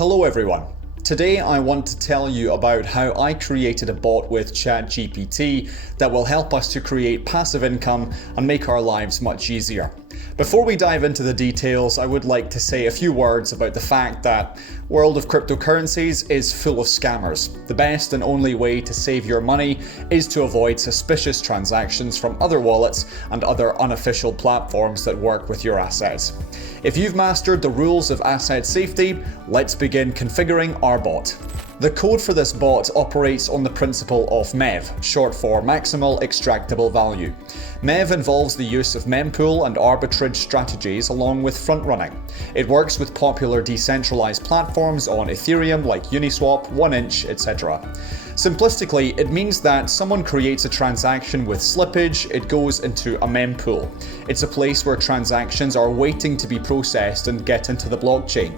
Hello everyone. Today I want to tell you about how I created a bot with ChatGPT that will help us to create passive income and make our lives much easier. Before we dive into the details, I would like to say a few words about the fact that world of cryptocurrencies is full of scammers. The best and only way to save your money is to avoid suspicious transactions from other wallets and other unofficial platforms that work with your assets. If you've mastered the rules of asset safety, let's begin configuring our bot. The code for this bot operates on the principle of MEV, short for Maximal Extractable Value. MEV involves the use of mempool and arbitrage strategies along with front-running. It works with popular decentralized platforms on Ethereum like Uniswap, 1inch, etc. Simplistically, it means that someone creates a transaction with slippage, it goes into a mempool. It's a place where transactions are waiting to be processed and get into the blockchain.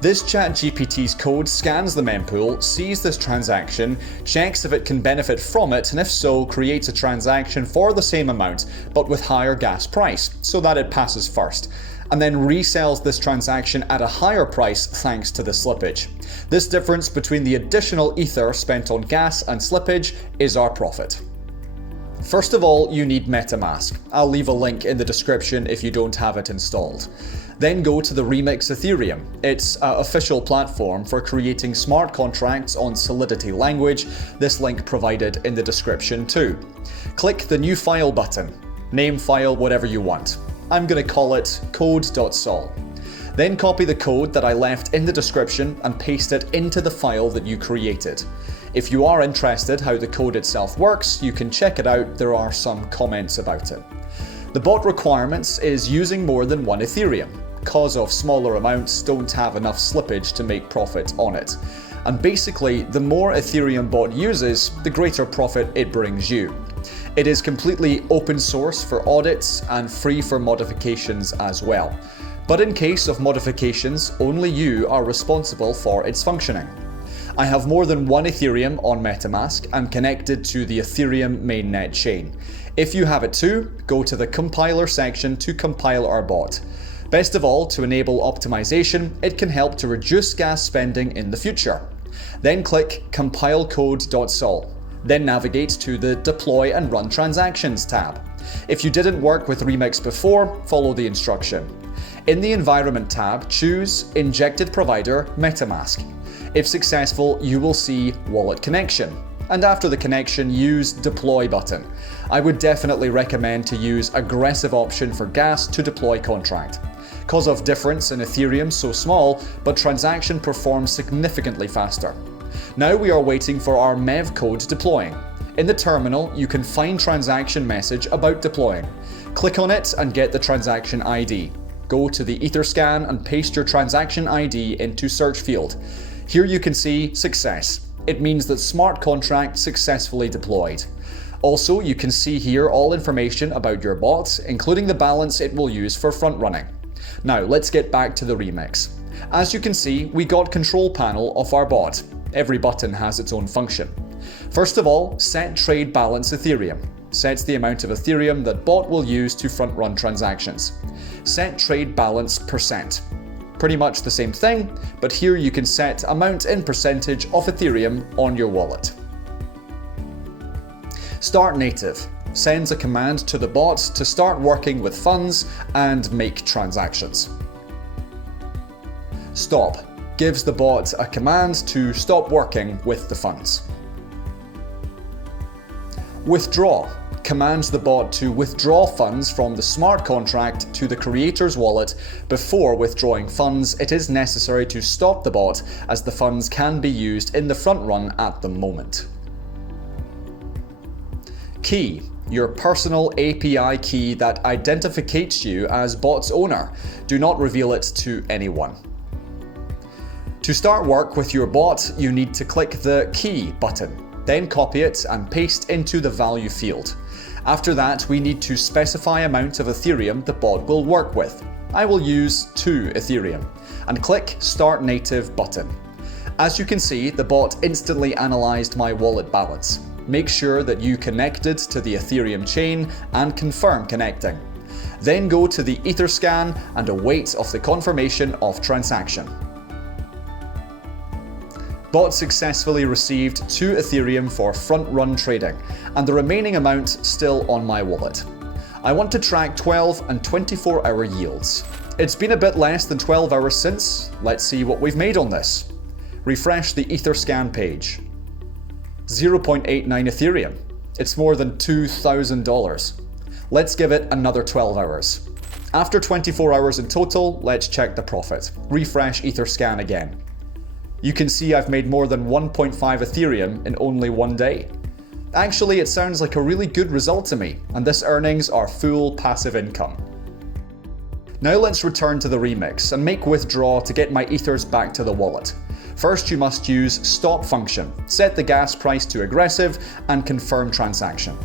This ChatGPT's code scans the mempool, sees this transaction, checks if it can benefit from it, and if so, creates a transaction for the same amount but with higher gas price, so that it passes first, and then resells this transaction at a higher price thanks to the slippage. This difference between the additional ether spent on gas and slippage is our profit. First of all, you need MetaMask. I'll leave a link in the description if you don't have it installed. Then go to the Remix Ethereum. It's an official platform for creating smart contracts on Solidity language. This link provided in the description too. Click the New File button. Name file whatever you want. I'm going to call it code.sol. Then copy the code that I left in the description and paste it into the file that you created. If you are interested how the code itself works, you can check it out, there are some comments about it. The bot requirements is using more than one Ethereum. Cause of smaller amounts don't have enough slippage to make profit on it. And basically, the more Ethereum bot uses, the greater profit it brings you. It is completely open source for audits and free for modifications as well. But in case of modifications, only you are responsible for its functioning. I have more than one Ethereum on MetaMask and connected to the Ethereum mainnet chain. If you have it too, go to the compiler section to compile our bot. Best of all, to enable optimization, it can help to reduce gas spending in the future. Then click compile code.sol. Then navigate to the Deploy and Run Transactions tab. If you didn't work with Remix before, follow the instruction. In the Environment tab, choose Injected Provider MetaMask. If successful, you will see Wallet Connection. And after the connection, use Deploy button. I would definitely recommend to use aggressive option for gas to deploy contract. Cause of difference in Ethereum so small, but transaction performs significantly faster. Now we are waiting for our MEV code deploying. In the terminal, you can find transaction message about deploying. Click on it and get the transaction ID. Go to the Etherscan and paste your transaction ID into search field. Here you can see success. It means that smart contract successfully deployed. Also, you can see here all information about your bot, including the balance it will use for front running. Now let's get back to the remix. As you can see, we got control panel of our bot. Every button has its own function. First of all, set trade balance Ethereum. Sets the amount of Ethereum that bot will use to front run transactions. Set trade balance %. Pretty much the same thing, but here you can set amount in percentage of Ethereum on your wallet. Start native. Sends a command to the bot to start working with funds and make transactions. Stop. Gives the bot a command to stop working with the funds. Withdraw. Commands the bot to withdraw funds from the smart contract to the creator's wallet. Before withdrawing funds, it is necessary to stop the bot as the funds can be used in the front run at the moment. Key. Your personal API key that identificates you as bot's owner. Do not reveal it to anyone. To start work with your bot, you need to click the Key button. Then copy it and paste into the value field. After that, we need to specify amount of Ethereum the bot will work with. I will use 2 Ethereum and click Start Native button. As you can see, the bot instantly analyzed my wallet balance. Make sure that you connected to the Ethereum chain and confirm connecting. Then go to the Etherscan and await of the confirmation of transaction. Bot successfully received 2 Ethereum for front-run trading, and the remaining amount still on my wallet. I want to track 12 and 24-hour yields. It's been a bit less than 12 hours since. Let's see what we've made on this. Refresh the Etherscan page. 0.89 Ethereum. It's more than $2,000. Let's give it another 12 hours. After 24 hours in total, let's check the profit. Refresh Etherscan again. You can see I've made more than 1.5 Ethereum in only one day. Actually, it sounds like a really good result to me, and this earnings are full passive income. Now let's return to the remix and make withdraw to get my ethers back to the wallet. First, you must use stop function, set the gas price to aggressive, and confirm transaction.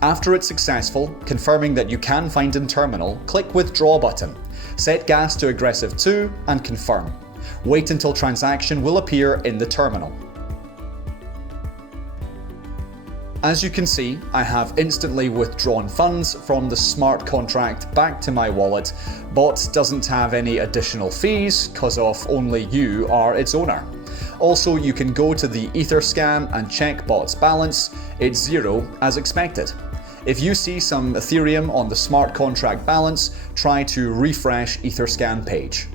After it's successful, confirming that you can find in terminal, click withdraw button. Set gas to aggressive 2 and confirm. Wait until transaction will appear in the terminal. As you can see, I have instantly withdrawn funds from the smart contract back to my wallet. Bot doesn't have any additional fees because of only you are its owner. Also, you can go to the Etherscan and check Bot's balance. It's 0 as expected. If you see some Ethereum on the smart contract balance, try to refresh Etherscan page.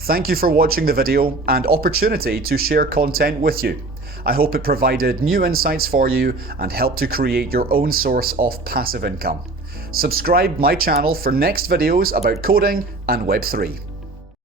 Thank you for watching the video and opportunity to share content with you. I hope it provided new insights for you and helped to create your own source of passive income. Subscribe my channel for next videos about coding and Web3.